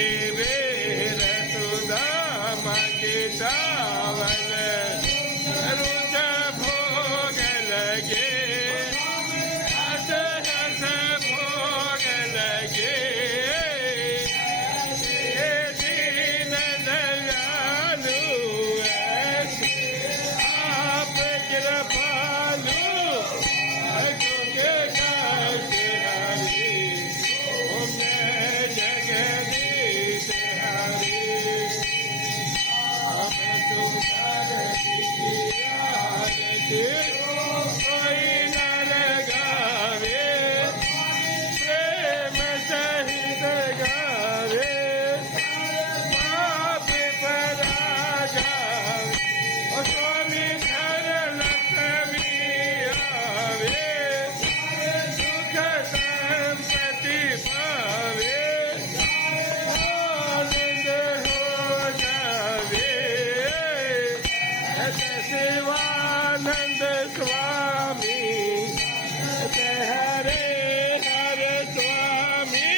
के बेर सुदामा के चावल रुच भोग लगे हस हस भोग लगे ये दीन दयालु ऐसे आप कृपालु अगुके दास हरि ओम जगदीश हरि अब तुम्हारे की आरती कोई न लगावे प्रेम सहित गावे पाप परा गावे ओ स्वामी घर लक्ष्मी आवे सुख संपत्ति पावे आनंद हो जावे शिवानंद स्वामी हरे हरे स्वामी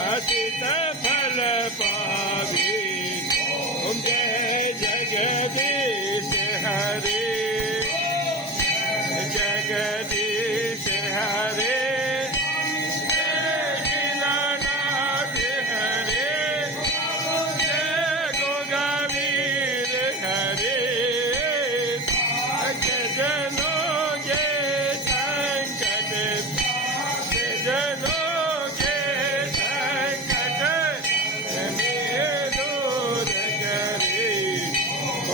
अचित फल पावे ओम जय जगदीश हरे जगदीश हरे जय लीलानाथ हरे जय गोगावीर हरे जनों के संकट जनों के संकट दूर करे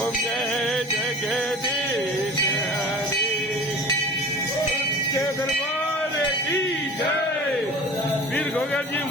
ओम जय जगदीश हरे के दरबार की जय वीर घोगा जी